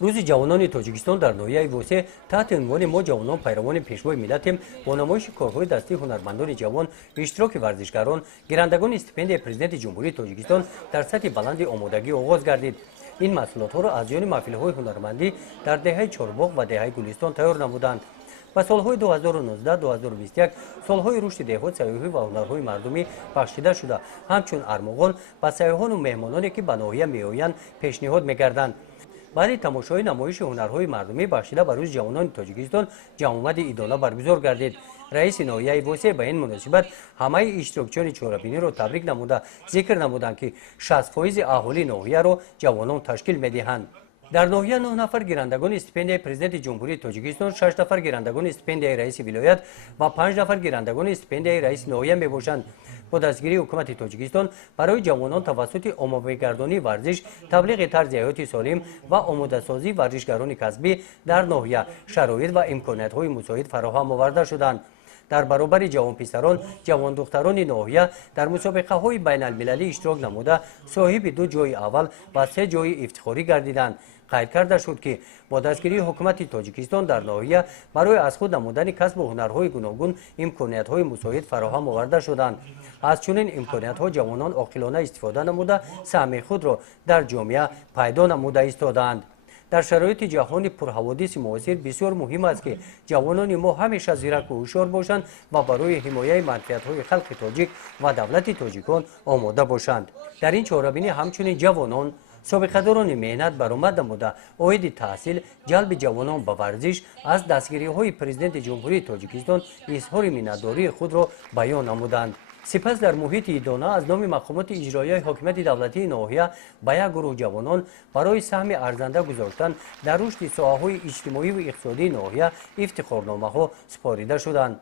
روز جوانان تاجیکستان در ناحیه وسه تحت عنوان ما جوانان پیروان پیشوای ملتیم با نمایش کارهای دستی هنرمندان جوان اشتراک ورزشکاران گیرندگان استیپندیای پرزیدنت جمهوری تاجیکستان در سطح بلند آمادگی آغاز گردید. این محصولات ها را از میان محفل‌های هنرمندی در دهه چهارباغ و دهه گلستان تیار نمودند. و سالهای 2019-2021 سالهای رشد دهات سیاحی و هنرهای مردمی بخشیده شده همچون ارمغان و سیاحان و مهمانانی که به ناحیه میآیند پیشنهاد می‌گردند. بعد تماشای نمایش هنرهای مردمی بخشیده به روز جوانان تاجیکستان جمع‌آمد ایدانه برگزار گردید. رئیس ناحیه وسه به این مناسبت همه اشتراکچیان چهاربینی را تبریک نموده ذکر نمودند که 60% اهالی ناحیه را جوانان تشکیل می‌دهند. در ناحیه 9 نفر گیرندگان استیپندیای پرزیدنت جمهوری تاجیکستان، 6 نفر گیرندگان استیپندیای رئیس ولایت و 5 نفر گیرندگان استیپندیای رئیس ناحیه میباشند. با دستگیری حکومت تاجیکستان برای جوانان توسط عمومی‌گردانی ورزش، تبلیغ طرز حیات سالم و آماده‌سازی ورزشکاران کسبی در ناحیه شرایط و امکانات‌های مساعد فراهم آورده شدند. در برابر جوان پسران، جوان دختران ناحیه در مسابقه های بین المللی اشتراک نموده صاحب 2 جای اول و 3 جای افتخاری گردیدند. قید کرده شد که با دستگیری حکومت تاجیکستان در ناحیه برای از خود نمودن کسب هنرهای گوناگون امکانات‌های مساعد فراهم آورده شدند. از چنین امکانات‌ها جوانان عاقلانه استفاده نموده سهم خود را در جامعه پیدا نموده ایستادند. در شرایط جهانی پرحوادث معاصر بسیار مهم است که جوانان ما همیشه زیرک و هوشیار باشند و برای حمایت منفعت‌های خلق تاجیک و دولت تاجیکان آماده باشند. در این چهاربینی همچنین جوانان سابقه داران مهنت برآمد نموده عاید تحصیل جلب جوانان به ورزش از دستگیری‌های پرزیدنت جمهوری تاجیکستان اظهار منتداری خود را بیان نمودند. سپس در محیط ایدانه از نام مقامات اجرایی حاکمیت دولتی ناحیه به یک گروه جوانان برای سهم ارزنده گذاشتن در رشد ساحه‌های اجتماعی و اقتصادی ناحیه افتخارنامه‌ها سپاریده شدند.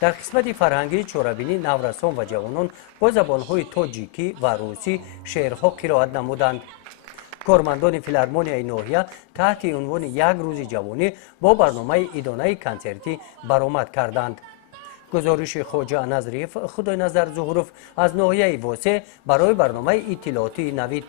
در قسمت فرهنگی چهاربینی نورسان و جوانان با زبان‌های تاجیکی و روسی شعرها قرائت نمودند. کارمندان فیلارمونیای ناحیه تحت عنوان یک روز جوانی با برنامه ایدانه کنسرتی برآمد کردند. گزارش خواجه نظریف خدای نظر ظهورف از ناحیه وسه برای برنامه اطلاعاتی نوید.